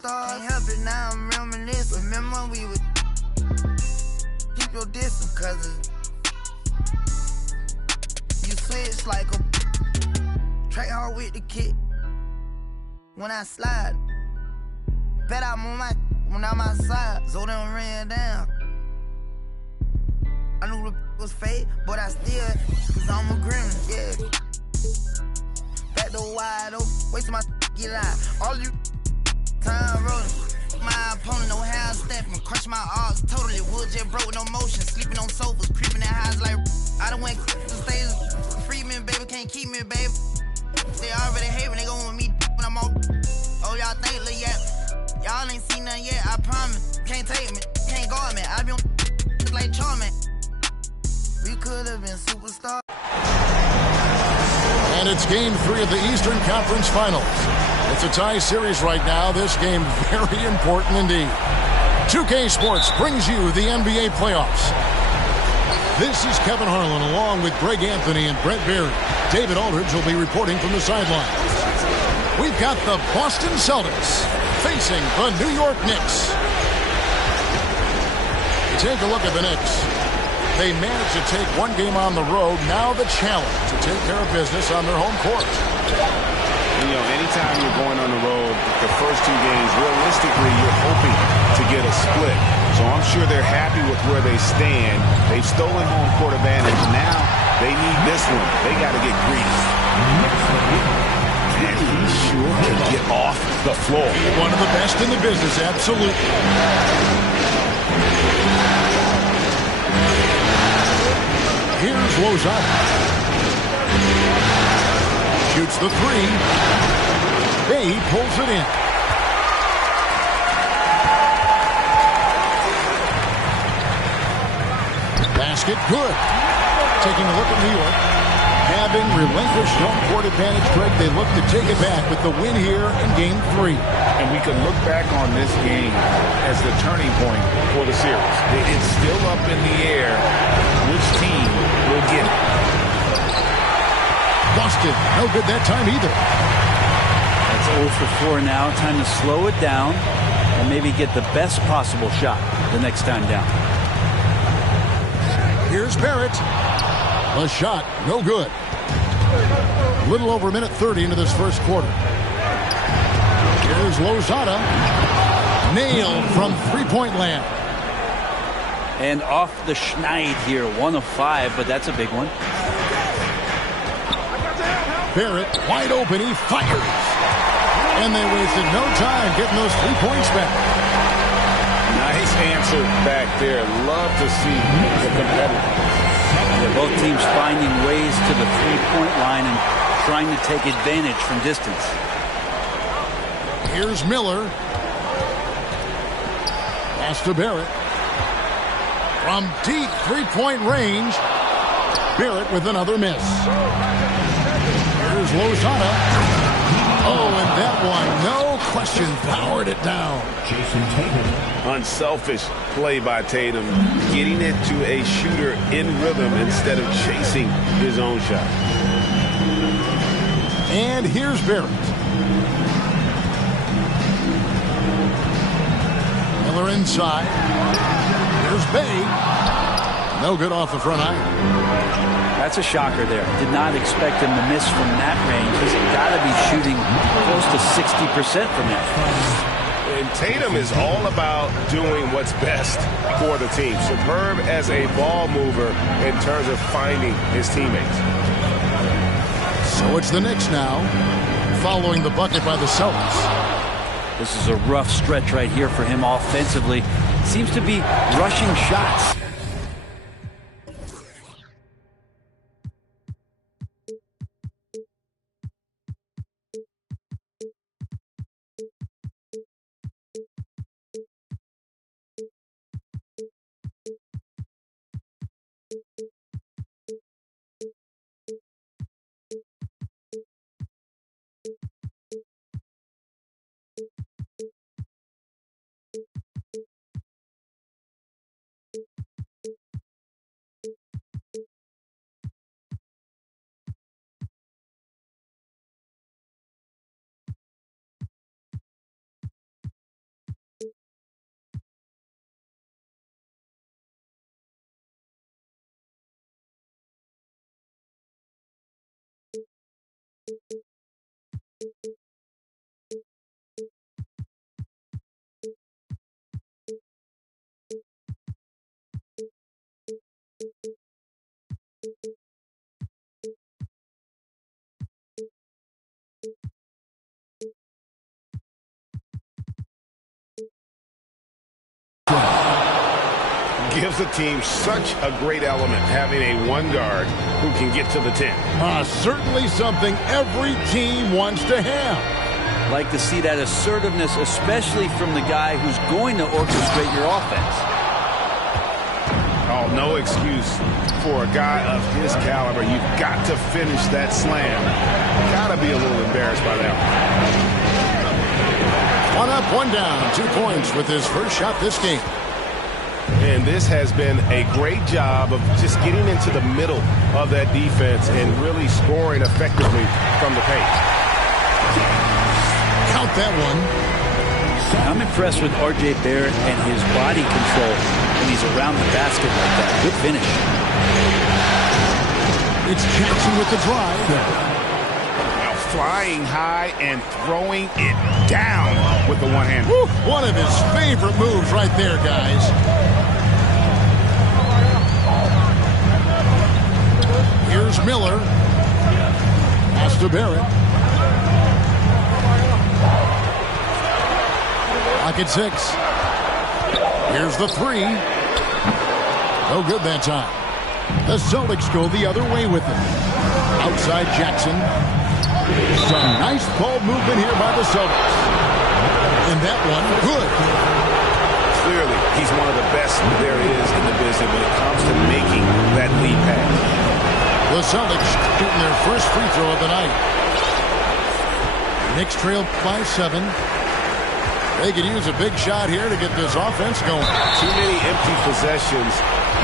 superstars. Can't help it, now I'm reminiscing. Remember when we would keep your distance, cause you switch like a track hard with the kick. When I slide, bet I'm on my when I'm outside, so them ran down. I knew the was fake, but I still, cause I'm a gremlin, yeah. Back door wide open, wait till my get out. All you time rolling. My opponent, no half stepping, crush my arms totally. Wood jet broke, no motion, sleeping on sofas, creeping in highs like I done went to stages. Free me, baby, can't keep me, baby. They already hate me, they gon' want me when I'm on. Oh, y'all think, look, yeah. Y'all ain't seen nothing yet, I promise. Can't take me, can't guard me. I be on like Charmin. We could have been superstars. And it's game 3 of the Eastern Conference Finals. It's a tie series right now. This game very important indeed. 2K Sports brings you the NBA playoffs. This is Kevin Harlan along with Greg Anthony and Brett Berry. David Aldridge will be reporting from the sidelines. We've got the Boston Celtics facing the New York Knicks. Take a look at the Knicks. They managed to take one game on the road. Now the challenge to take care of business on their home court. You know, anytime you're going on the road, the first 2 games, realistically, you're hoping to get a split. So I'm sure they're happy with where they stand. They've stolen home court advantage. Now they need this one. They got to get greedy. And he sure can get off the floor. One of the best in the business, absolutely. Here's Lozano. Shoots the 3. Bay pulls it in. Basket good. Taking a look at New York. Having relinquished home court advantage, Greg, they look to take it back with the win here in game 3. And we can look back on this game as the turning point for the series. It's still up in the air which team will get it. Boston, no good that time either. That's 0 for 4 now. Time to slow it down and maybe get the best possible shot the next time down. Here's Barrett. A shot, no good. Little over a minute 30 into this first quarter. Here's Lozano. Nailed from three-point land. And off the schneid here, 1 of 5, but that's a big one. Barrett wide open, he fires. And they wasted no time getting those 3 points back. Nice answer back there. Love to see the competitor. Yeah, both teams finding ways to the 3-point line and trying to take advantage from distance. Here's Miller. Pass to Barrett. From deep 3-point range, Barrett with another miss. Here's Lozano. Oh, and that one, no question, powered it down. Jason Tatum. Unselfish play by Tatum, getting it to a shooter in rhythm instead of chasing his own shot. And here's Barrett. Miller inside. Here's Bay. No good off the front iron. That's a shocker there. Did not expect him to miss from that range. He's got to be shooting close to 60% from that. And Tatum is all about doing what's best for the team. Superb as a ball mover in terms of finding his teammates. So it's the Knicks now, following the bucket by the Celtics. This is a rough stretch right here for him offensively. Seems to be rushing shots. Gives the team such a great element having a one guard who can get to the 10. Certainly something every team wants to have. Like to see that assertiveness, especially from the guy who's going to orchestrate your offense. Oh, no excuse for a guy of his caliber. You've got to finish that slam. Got to be a little embarrassed by that one. 1 up, 1 down, 2 points with his first shot this game. And this has been a great job of just getting into the middle of that defense and really scoring effectively from the paint. Count that one. I'm impressed with R.J. Barrett and his body control when he's around the basket like that. Good finish. It's Jackson with the drive. Now flying high and throwing it down with the one hand. One of his favorite moves right there, guys. Here's Miller. Pass to Barrett. Pocket 6. Here's the 3. No good that time. The Celtics go the other way with it. Outside Jackson. Some nice ball movement here by the Celtics. And that one, good. Clearly, he's one of the best there is in the business when it comes to making that lead pass. The Celtics shooting their first free throw of the night. Knicks trail by 7. They could use a big shot here to get this offense going. Too many empty possessions.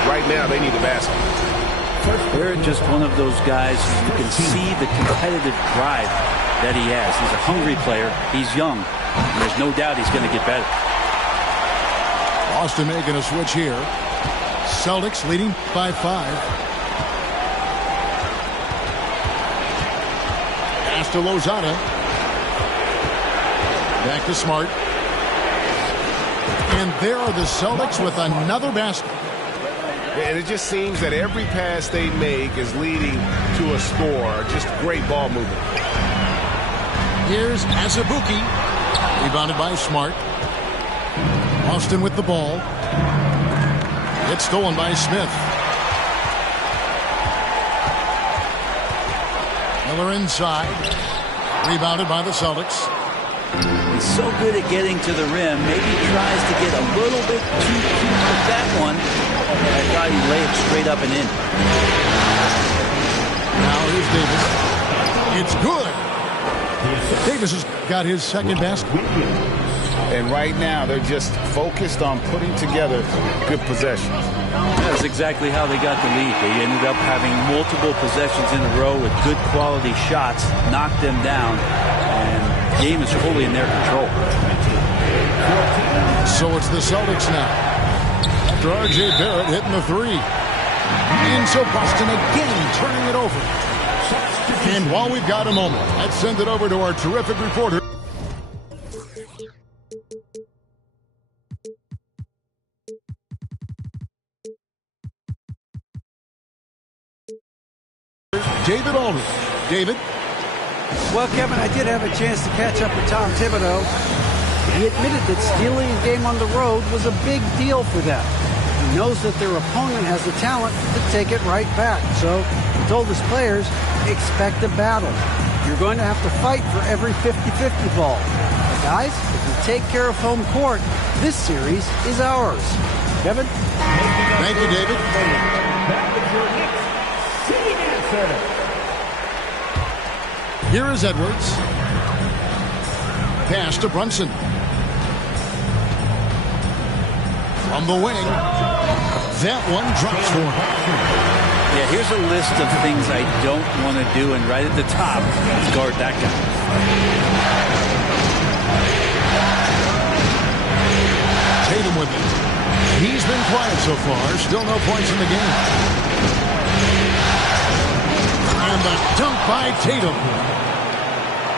Right now, they need a basket. Barrett just one of those guys you can see the competitive drive that he has. He's a hungry player. He's young. And there's no doubt he's going to get better. Boston making a switch here. Celtics leading by 5. Pass to Lozada. Back to Smart. And there are the Celtics with another basket. And it just seems that every pass they make is leading to a score. Just great ball movement. Here's Azubuike. Rebounded by Smart. Austin with the ball. It's stolen by Smith. Miller inside. Rebounded by the Celtics. He's so good at getting to the rim. Maybe tries to get a little bit too cute with that one. I thought he'd lay it straight up and in. Now here's Davis. It's good. Davis has got his second basket. And right now, they're just focused on putting together good possessions. That's exactly how they got the lead. They ended up having multiple possessions in a row with good quality shots, knocked them down, and the game is fully in their control. So it's the Celtics now. After R.J. Barrett hitting the 3. And so Boston again turning it over. And while we've got a moment, let's send it over to our terrific reporter. David Aldridge. David? Well, Kevin, I did have a chance to catch up with Tom Thibodeau. He admitted that stealing a game on the road was a big deal for them. He knows that their opponent has the talent to take it right back. So he told his players, expect a battle. You're going to have to fight for every 50-50 ball. But guys, if we take care of home court, this series is ours. Kevin? Thank you, David. Here is Edwards. Pass to Brunson. From the wing. That one drops for him. Yeah, here's a list of things I don't want to do, and right at the top is guard that guy. Tatum with it. He's been quiet so far. Still no points in the game. And the dunk by Tatum.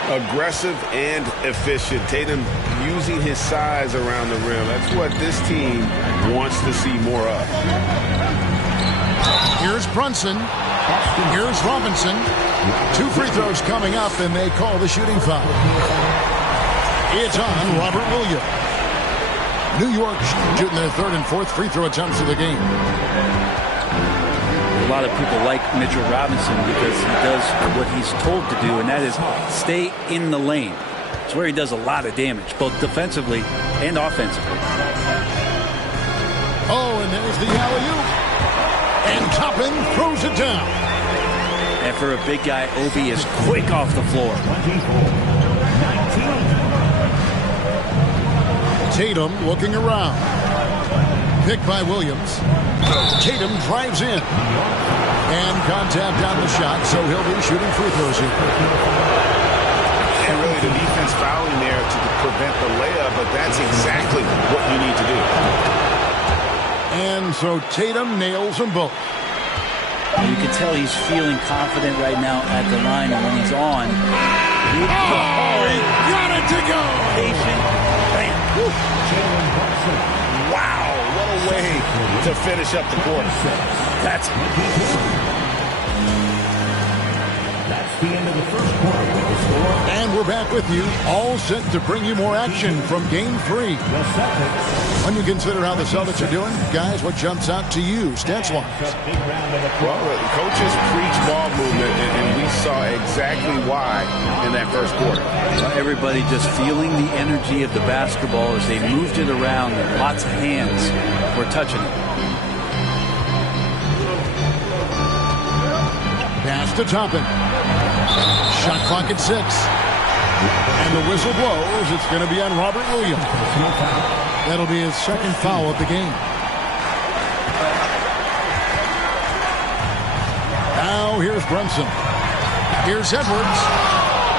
Aggressive and efficient. Tatum using his size around the rim. That's what this team wants to see more of. Here's Brunson. Here's Robinson. 2 free throws coming up, and they call the shooting foul. It's on Robert Williams. New York shooting their 3rd and 4th free throw attempts of the game. A lot of people like Mitchell Robinson because he does what he's told to do, and that is stay in the lane. It's where he does a lot of damage, both defensively and offensively. Oh, and there's the alley-oop. And Toppin throws it down. And for a big guy, Obi is quick off the floor. Tatum looking around. Picked by Williams. Tatum drives in. And contact on the shot, so he'll be shooting free throws here. And really the defense fouling there to prevent the layup, but that's exactly what you need to do. And so Tatum nails them both. You can tell he's feeling confident right now at the line, and when he's on, he got it to go. Patient. Bam. Wow, what a way to finish up the quarter. That's the end of the first quarter with the score. And we're back with you, all set to bring you more action from Game 3. When you consider how the Celtics are doing, guys, what jumps out to you, stats-wise? Well, the coaches preach ball movement, and we saw exactly why in that first quarter. Everybody just feeling the energy of the basketball as they moved it around, and lots of hands were touching it. Pass to Toppin. Shot clock at 6. And the whistle blows. It's going to be on Robert Williams. That'll be his 2nd foul of the game. Now here's Brunson. Here's Edwards.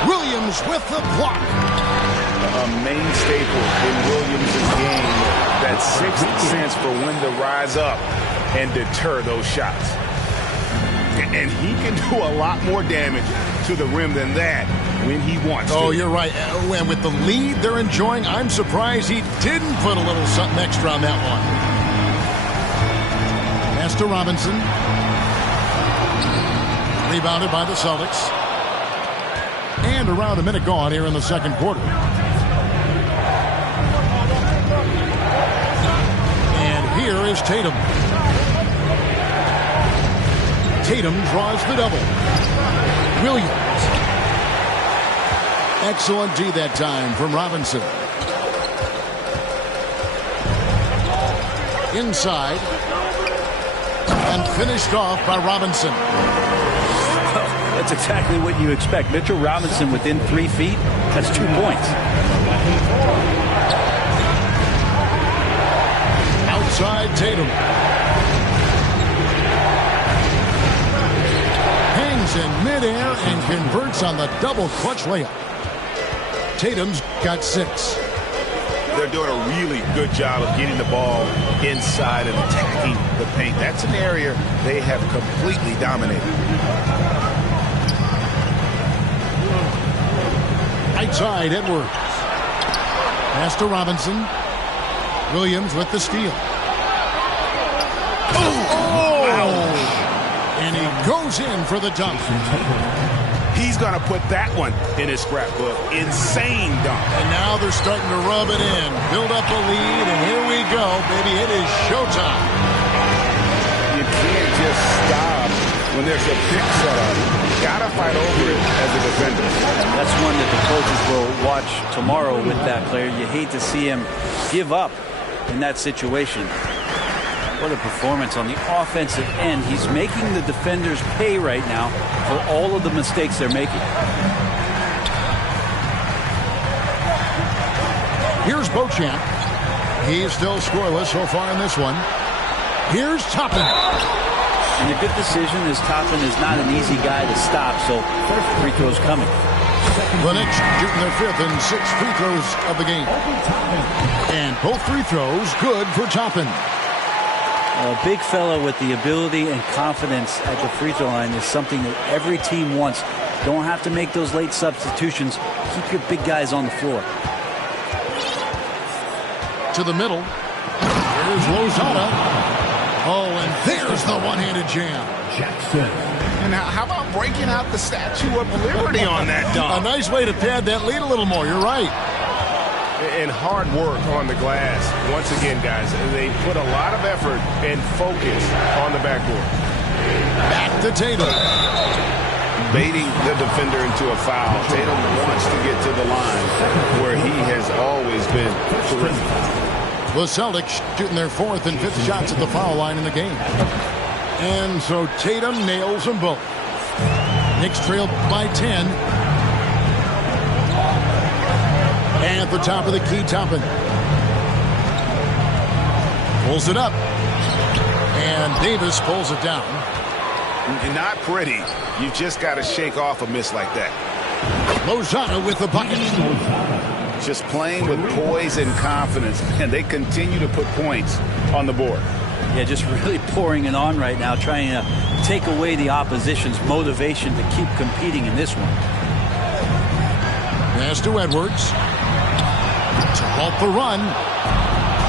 Williams with the block. A main staple in Williams' game. That 6th sense for when to rise up and deter those shots. And he can do a lot more damage to the rim than that when he wants to. Oh, you're right. And with the lead they're enjoying, I'm surprised he didn't put a little something extra on that one. Pass to Robinson. Rebounded by the Celtics. And around a minute gone here in the 2nd quarter. And here is Tatum. Tatum draws the double. Williams. Excellent D that time from Robinson. Inside. And finished off by Robinson. That's exactly what you expect. Mitchell Robinson within 3 feet. That's 2 points. Outside Tatum. In midair and converts on the double clutch layup. Tatum's got 6. They're doing a really good job of getting the ball inside and attacking the paint. That's an area they have completely dominated. Outside Edwards. Pass to Robinson. Williams with the steal. And he goes in for the dunk. He's going to put that one in his scrapbook. Insane dunk. And now they're starting to rub it in. Build up a lead, and here we go, baby. It is showtime. You can't just stop when there's a pick set up. You got to fight over it as a defender. That's one that the coaches will watch tomorrow with that player. You hate to see him give up in that situation. What a performance on the offensive end. He's making the defenders pay right now for all of the mistakes they're making. Here's Beauchamp. He's still scoreless so far in this one. Here's Toppin. And a good decision is Toppin is not an easy guy to stop, so first free throw's coming. The Knicks shooting their 5th and 6th free throws of the game. And both free throws good for Toppin. A big fella with the ability and confidence at the free throw line is something that every team wants Don't have to make those late substitutions. Keep your big guys on the floor. To the middle. Here's Lozada. Oh, and there's the one-handed jam. Jackson. And how about breaking out the Statue of Liberty on that dunk? A nice way to pad that lead a little more. You're right. And hard work on the glass. Once again, guys, they put a lot of effort and focus on the backboard. Back to Tatum. Baiting the defender into a foul. Tatum wants to get to the line where he has always been terrific. The Celtics shooting their 4th and 5th shots at the foul line in the game. And so Tatum nails them both. Knicks trail by 10. And at the top of the key, Toppin pulls it up. And Davis pulls it down. Not pretty. You just got to shake off a miss like that. Lozada with the bucket. Just playing with poise and confidence, and they continue to put points on the board. Yeah, just really pouring it on right now, trying to take away the opposition's motivation to keep competing in this one. Pass to Edwards. To halt the run.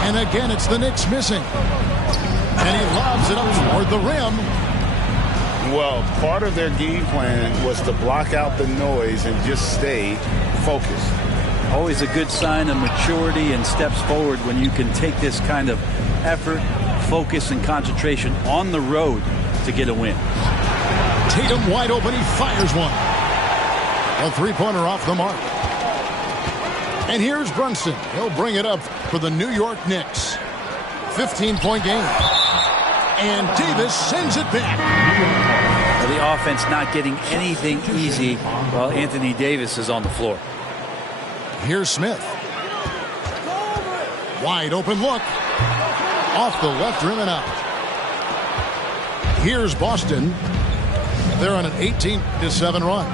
And again, it's the Knicks missing. And he lobs it up toward the rim. Well, part of their game plan was to block out the noise and just stay focused. Always a good sign of maturity and steps forward when you can take this kind of effort, focus, and concentration on the road to get a win. Tatum wide open. He fires one. A three-pointer off the mark. And here's Brunson. He'll bring it up for the New York Knicks. 15-point game. And Davis sends it back. Well, the offense not getting anything easy while Anthony Davis is on the floor. Here's Smith. Wide open look. Off the left rim and out. Here's Boston. They're on an 18-7 run.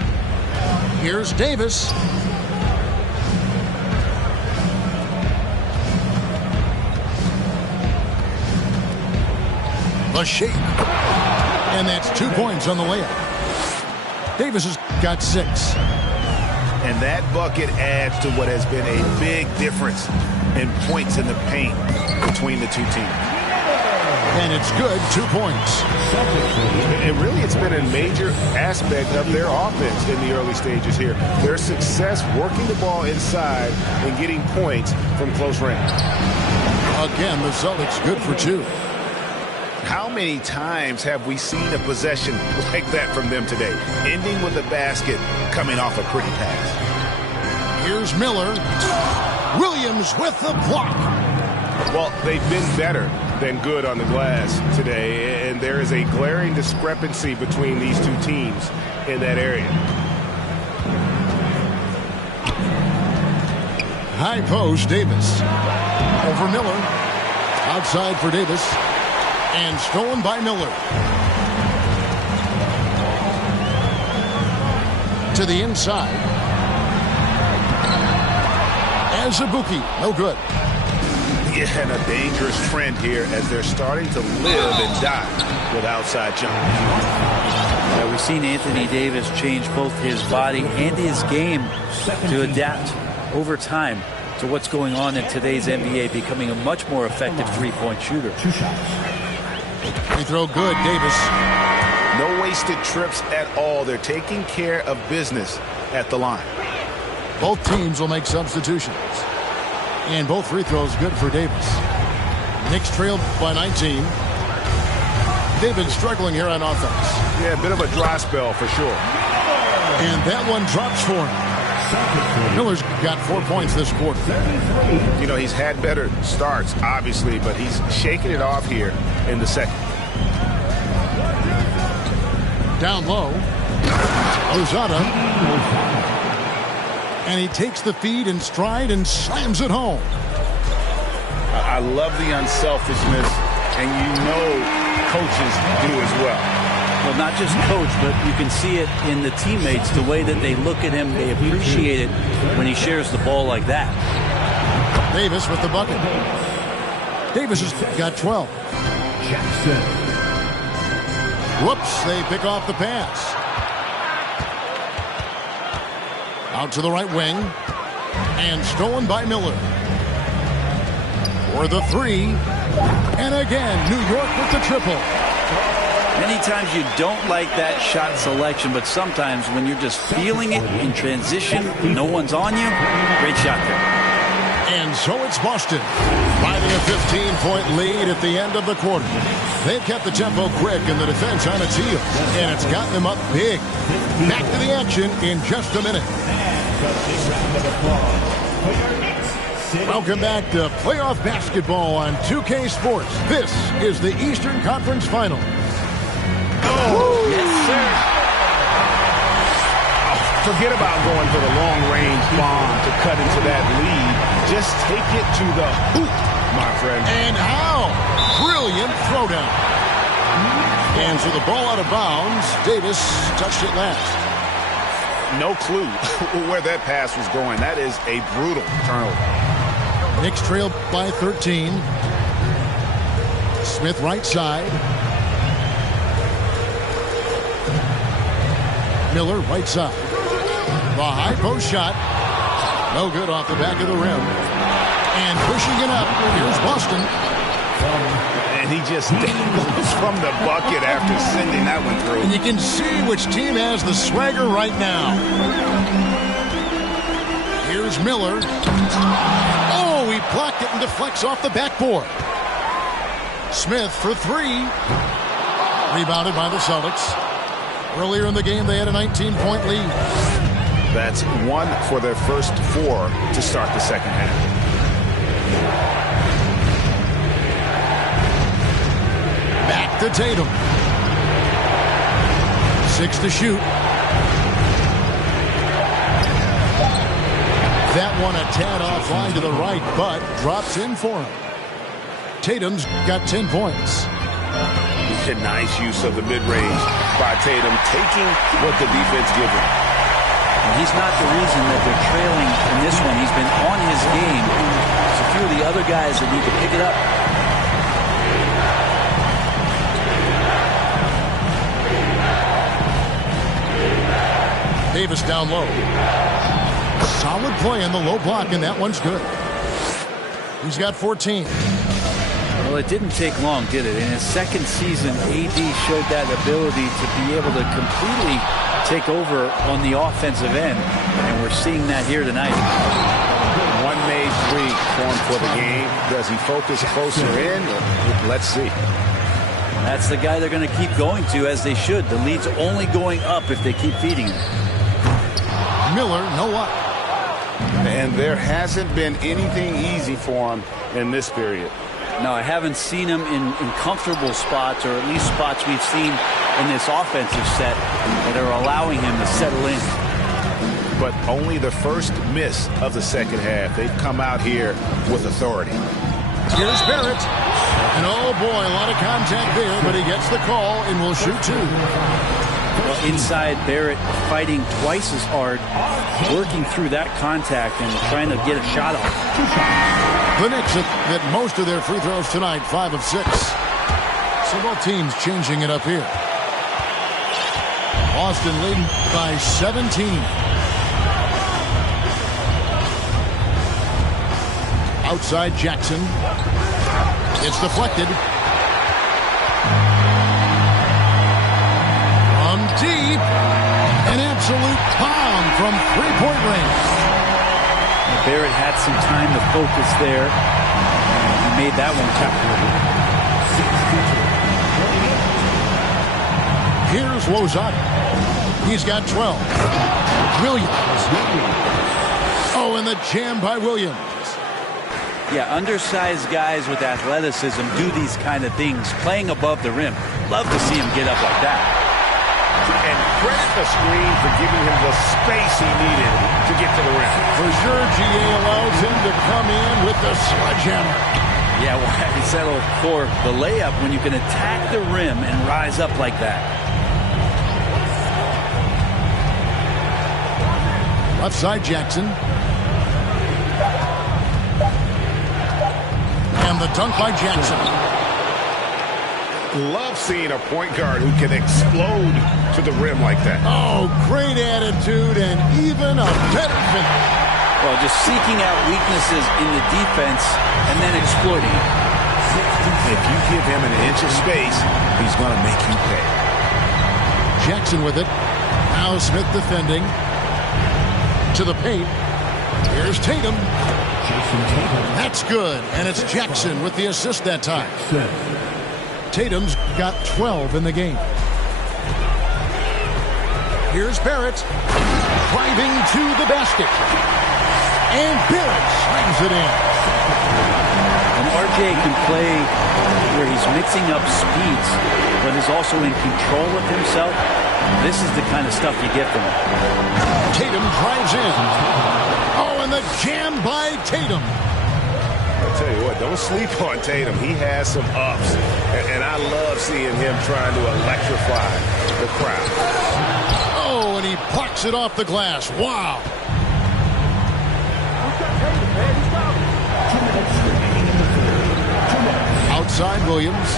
Here's Davis. The shake. And that's 2 points on the layup. Davis has got 6. And that bucket adds to what has been a big difference in points in the paint between the two teams. And it's good, 2 points. And really, it's been a major aspect of their offense in the early stages here. Their success working the ball inside and getting points from close range. Again, the Celtics good for 2. How many times have we seen a possession like that from them today, ending with a basket coming off a pretty pass? Here's Miller. Williams with the block. Well, they've been better than good on the glass today, and there is a glaring discrepancy between these two teams in that area. High post, Davis. Over Miller. Outside for Davis. And stolen by Miller. To the inside. Azubuike, no good. Yeah, and a dangerous trend here as they're starting to live and die with outside jumpers. Yeah, we've seen Anthony Davis change both his body and his game to adapt over time to what's going on in today's NBA, becoming a much more effective three-point shooter. 2 shots. Free throw good, Davis. No wasted trips at all. They're taking care of business at the line. Both teams will make substitutions. And both free throws good for Davis. Knicks trailed by 19. They've been struggling here on offense. Yeah, a bit of a dry spell for sure. And that one drops for him. Miller's got 4 points this quarter. You know, he's had better starts, obviously, but he's shaking it off here in the second. Down low. Lozada. And he takes the feed in stride and slams it home. I love the unselfishness, and you know coaches do as well. Well, not just coach, but you can see it in the teammates, the way that they look at him. They appreciate it when he shares the ball like that. Davis with the bucket. Davis has got 12. Jackson. Whoops, they pick off the pass. Out to the right wing. And stolen by Miller. For the three. And again, New York with the triple. Many times you don't like that shot selection, but sometimes when you're just feeling it in transition, no one's on you, great shot there. And so it's Boston, finding a 15-point lead at the end of the quarter. They've kept the tempo quick and the defense on its heels, and it's gotten them up big. Back to the action in just a minute. Welcome back to playoff basketball on 2K Sports. This is the Eastern Conference Final. Oh, yes, sir. Forget about going for the long-range bomb to cut into that lead. Just take it to the hoop, my friend. And how? Brilliant throwdown. And so the ball out of bounds. Davis touched it last. No clue where that pass was going. That is a brutal turnover. Knicks trail by 13. Smith right side. Miller right side. The high post shot. No good off the back of the rim. And pushing it up. Here's Boston. And he just goes from the bucket after sending that one through. And you can see which team has the swagger right now. Here's Miller. Oh, he blocked it and deflects off the backboard. Smith for three. Rebounded by the Celtics. Earlier in the game, they had a 19-point lead. That's one for their first four to start the second half. Back to Tatum. 6 to shoot. That one a tad offline to the right, but drops in for him. Tatum's got 10 points. A nice use of the mid-range by Tatum, taking what the defense gives him. He's not the reason that they're trailing in this one. He's been on his game. There's a few of the other guys that need to pick it up. Davis down low. Solid play in the low block, and that one's good. He's got 14. Well, it didn't take long, did it? In his second season, AD showed that ability to be able to completely take over on the offensive end, and we're seeing that here tonight. One made three formed for the game. Does he focus closer in? Let's see. That's the guy they're going to keep going to, as they should. The lead's only going up if they keep feeding him. Miller, no up. And there hasn't been anything easy for him in this period. No, I haven't seen him in comfortable spots, or at least spots we've seen in this offensive set that are allowing him to settle in. But only the first miss of the second half. They've come out here with authority. Here's Barrett. And oh boy, a lot of contact there, but he gets the call and will shoot two. Well, inside, Barrett fighting twice as hard, working through that contact and trying to get a shot off. The Knicks hit most of their free throws tonight, 5 of 6. So both teams changing it up here. Boston leading by 17. Outside Jackson. It's deflected. From deep. An absolute bomb from three-point range. Barrett had some time to focus there. He made that one calculable. Here's Lozada. He's got 12. Williams. Oh, and the jam by Williams. Yeah, undersized guys with athleticism do these kind of things, playing above the rim. Love to see him get up like that. And credit the screen for giving him the space he needed to get to the rim. For sure, GA allows him to come in with the sledgehammer. Yeah, why settle for the layup when you can attack the rim and rise up like that? Left side, Jackson. And the dunk by Jackson. Love seeing a point guard who can explode to the rim like that. Oh, great attitude and even a better finish. Well, just seeking out weaknesses in the defense and then exploiting it. If you give him an inch of space, he's going to make you pay. Jackson with it. Now Smith defending. To the paint. Here's Tatum. That's good. And it's Jackson with the assist that time. Tatum's got 12 in the game. Here's Barrett. Driving to the basket. And Barrett slams it in. And RJ can play where he's mixing up speeds, but is also in control of himself. This is the kind of stuff you get from him. Tatum drives in. Oh, and the jam by Tatum. I'll tell you what, don't sleep on Tatum. He has some ups, and I love seeing him trying to electrify the crowd. Oh, and he plucks it off the glass. Wow. Outside Williams.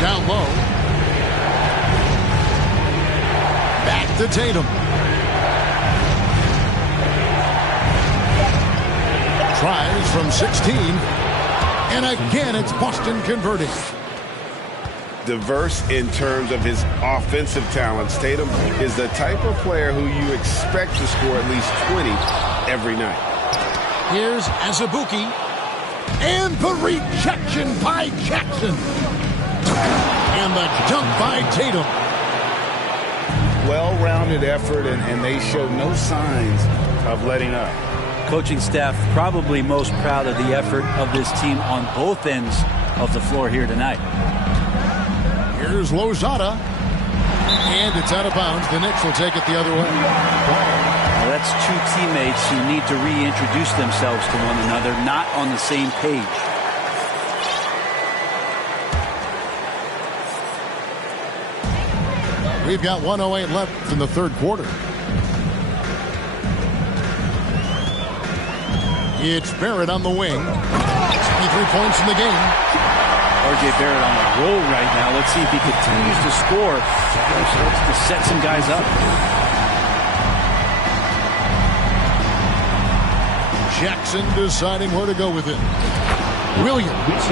Down low. Back to Tatum. Tries from 16. And again, it's Boston converting. Diverse in terms of his offensive talents. Tatum is the type of player who you expect to score at least 20 every night. Here's Azubuike. And the rejection by Jackson. And the dunk by Tatum. Well-rounded effort, and they show no signs of letting up. Coaching staff probably most proud of the effort of this team on both ends of the floor here tonight. Here's Lozada. And it's out of bounds. The Knicks will take it the other way. Well, that's two teammates who need to reintroduce themselves to one another, not on the same page. We've got 1:08 left in the third quarter. It's Barrett on the wing. 23 points in the game. RJ Barrett on a roll right now. Let's see if he continues to score. Starts to set some guys up. Jackson deciding where to go with it. Williams.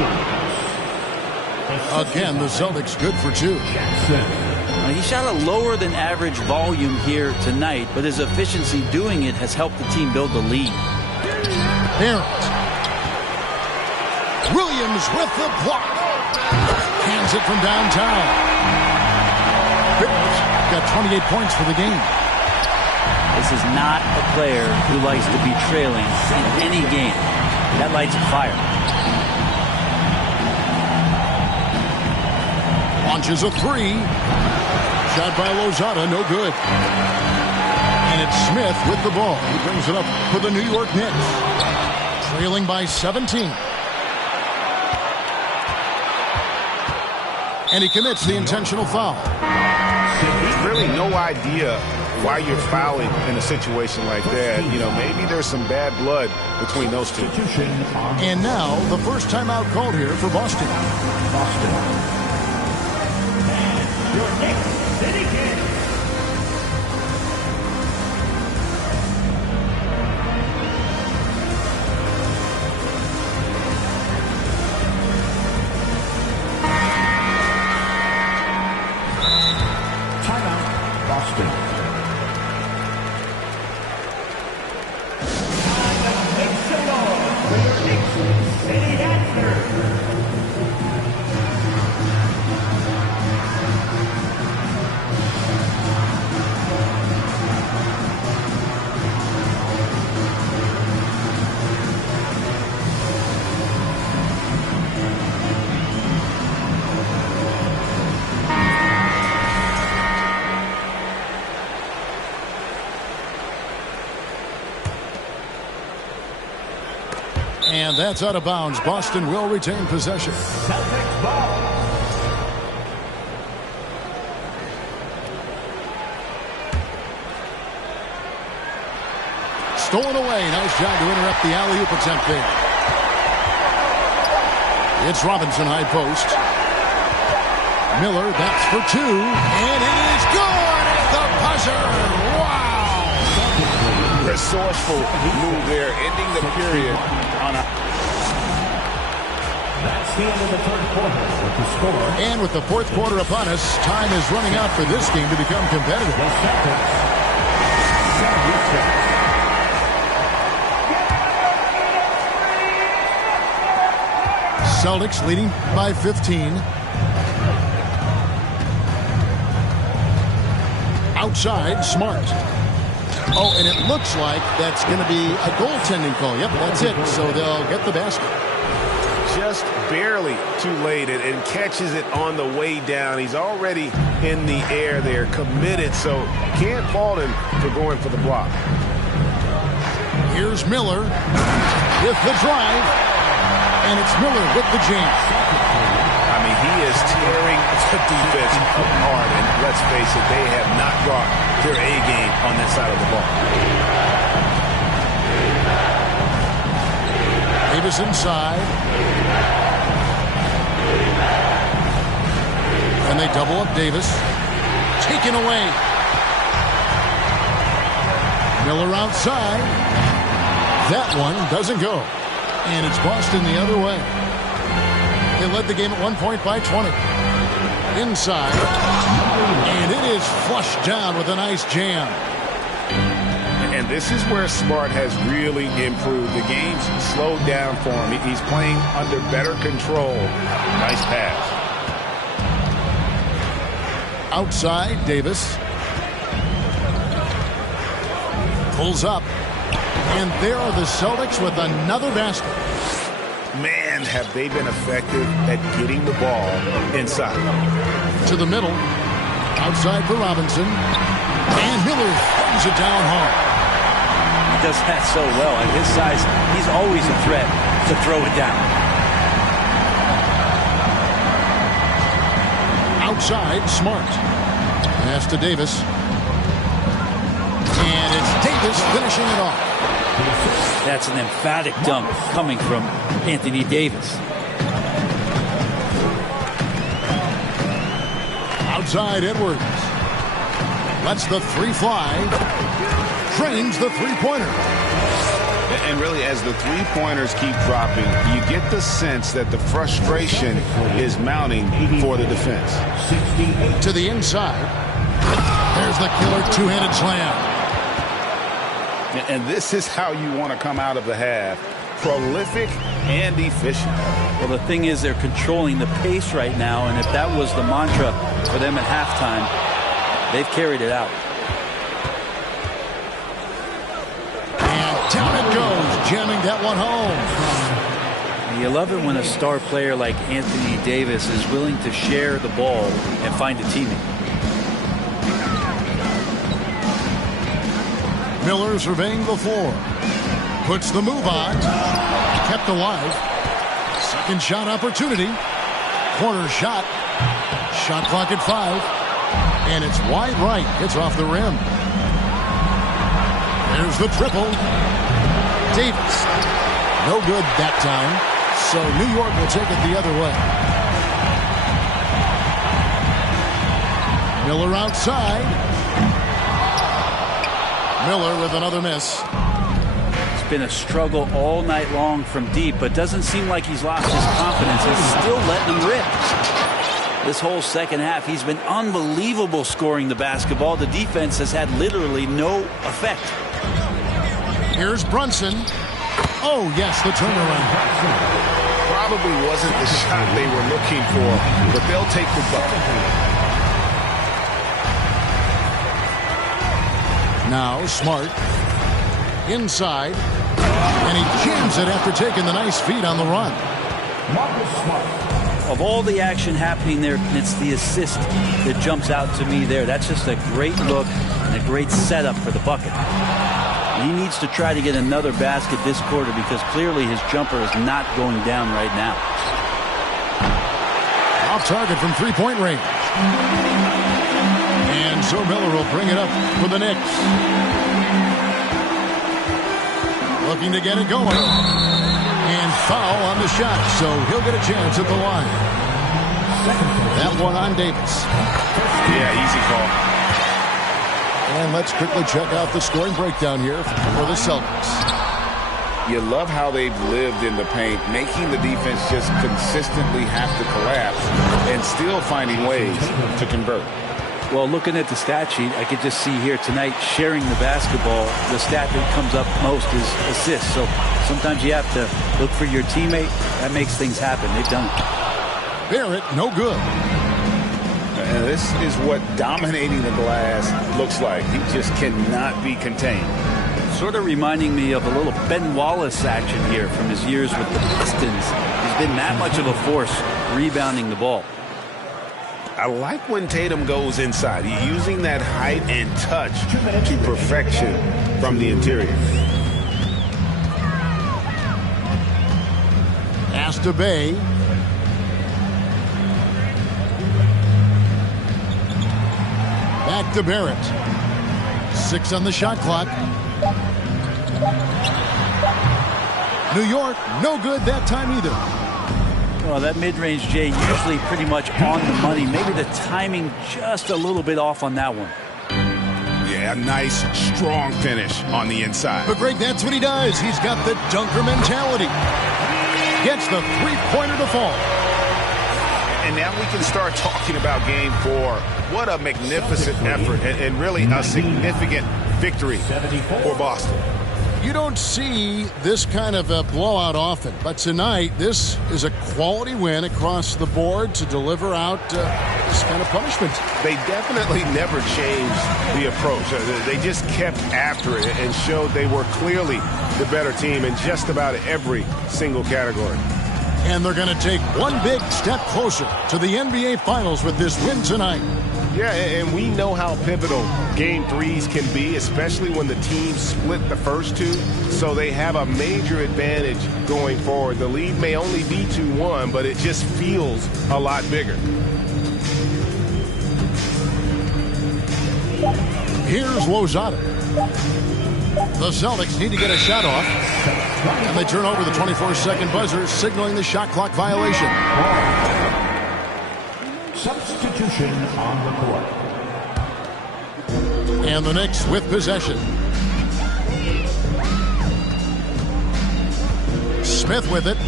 Again, the Celtics good for two. He shot a lower than average volume here tonight, but his efficiency doing it has helped the team build the lead. Barrett. Williams with the block. Hands it from downtown. Barrett got 28 points for the game. This is not a player who likes to be trailing in any game. That lights a fire. Launches a three. Shot by Lozada, no good. And it's Smith with the ball. He brings it up for the New York Knicks. Trailing by 17. And he commits the intentional foul. There's really no idea why you're fouling in a situation like that. You know, maybe there's some bad blood between those two. And now the first timeout called here for Boston. Your next city kid. Timeout, Boston. Make some noise for your next city dancer. And that's out of bounds. Boston will retain possession. Celtics ball. Stolen away. Nice job to interrupt the alley-oop attempt there. It's Robinson high post. Miller, that's for two, and it is good at the buzzer. Wow! Resourceful move there, ending the period on a... That's the end of the third quarter with the score. And with the fourth quarter upon us, time is running out for this game to become competitive. The Celtics 76. Celtics leading by 15. Outside, Smart. Oh, and it looks like that's going to be a goaltending call. Yep, that's it. So they'll get the basket. Just barely too late and catches it on the way down. He's already in the air there, committed, so can't fault him for going for the block. Here's Miller with the drive, and it's Miller with the jam. I mean, he is tearing the defense apart, and let's face it, they have not brought their A game on that side of the ball. Davis inside. And they double up Davis. Taken away. Miller outside. That one doesn't go. And it's Boston the other way. They led the game at 1 point by 20. Inside. And it is flushed down with a nice jam. And this is where Smart has really improved. The game's slowed down for him. He's playing under better control. Nice pass. Outside, Davis. Pulls up. And there are the Celtics with another basket. Man, have they been effective at getting the ball inside. To the middle. Outside for Robinson. And Miller throws it down hard. Does that so well. At his size, he's always a threat to throw it down. Outside, Smart. Pass to Davis. And it's Davis finishing it off. That's an emphatic dunk coming from Anthony Davis. Outside, Edwards. Lets the three fly. Trains the three-pointer. And really, as the three-pointers keep dropping, you get the sense that the frustration is mounting for the defense. To the inside. There's the killer two-handed slam. And this is how you want to come out of the half. Prolific and efficient. Well, the thing is, they're controlling the pace right now, and if that was the mantra for them at halftime, they've carried it out. Down it goes, jamming that one home. You love it when a star player like Anthony Davis is willing to share the ball and find a teammate. Miller surveying the floor. Puts the move on. Kept alive. Second shot opportunity. Corner shot. Shot clock at 5. And it's wide right. It's off the rim. There's the triple. Davis. No good that time. So New York will take it the other way. Miller outside. Miller with another miss. It's been a struggle all night long from deep, but doesn't seem like he's lost his confidence. He's still letting them rip. This whole second half, he's been unbelievable scoring the basketball. The defense has had literally no effect. Here's Brunson. Oh, yes, the turnaround. Probably wasn't the shot they were looking for, but they'll take the bucket. Now Smart. Inside. And he jams it after taking the nice feed on the run. Marcus Smart. Of all the action happening there, it's the assist that jumps out to me there. That's just a great look and a great setup for the bucket. He needs to try to get another basket this quarter because clearly his jumper is not going down right now. Off target from three-point range. And so Miller will bring it up for the Knicks. Looking to get it going. And foul on the shot, so he'll get a chance at the line. That one on Davis. Yeah, easy call. And let's quickly check out the scoring breakdown here for the Celtics. You love how they've lived in the paint, making the defense just consistently have to collapse and still finding ways to convert. Well, looking at the stat sheet, I could just see here tonight sharing the basketball. The stat that comes up most is assists. So sometimes you have to look for your teammate. That makes things happen. They've done it. Barrett, no good. And this is what dominating the glass looks like. He just cannot be contained. Sort of reminding me of a little Ben Wallace action here from his years with the Pistons. He's been that much of a force rebounding the ball. I like when Tatum goes inside. He's using that height and touch to perfection from the interior. Pass to Bay. Back to Barrett. 6 on the shot clock. New York, no good that time either. Well, that mid-range, Jay, usually pretty much on the money. Maybe the timing just a little bit off on that one. Yeah, nice, strong finish on the inside. But Greg, that's what he does. He's got the dunker mentality. Gets the three-pointer to fall. And now we can start talking about Game 4. What a magnificent effort and really a significant victory for Boston. You don't see this kind of a blowout often, but tonight this is a quality win across the board to deliver out this kind of punishment. They definitely never changed the approach. They just kept after it and showed they were clearly the better team in just about every single category. And they're going to take one big step closer to the NBA Finals with this win tonight. Yeah, and we know how pivotal Game 3s can be, especially when the teams split the first two. So they have a major advantage going forward. The lead may only be 2-1, but it just feels a lot bigger. Here's Lozada. The Celtics need to get a shot off. And they turn over the 24-second buzzer, signaling the shot clock violation. Substitution on the court. And the Knicks with possession. Smith with it.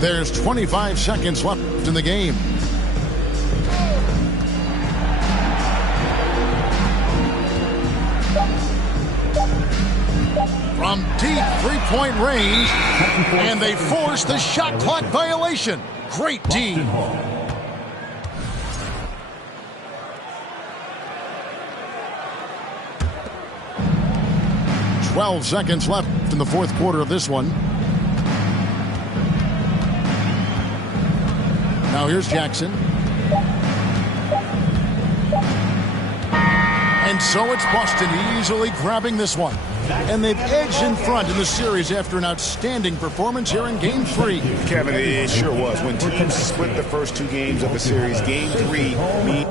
There's 25 seconds left in the game. From deep three-point range, and they force the shot clock violation. Great D. 12 seconds left in the fourth quarter of this one. Now here's Jackson. And so it's Boston easily grabbing this one. And they've edged in front in the series after an outstanding performance here in Game 3. Kevin, it sure was. When teams split the first two games of the series, Game 3 means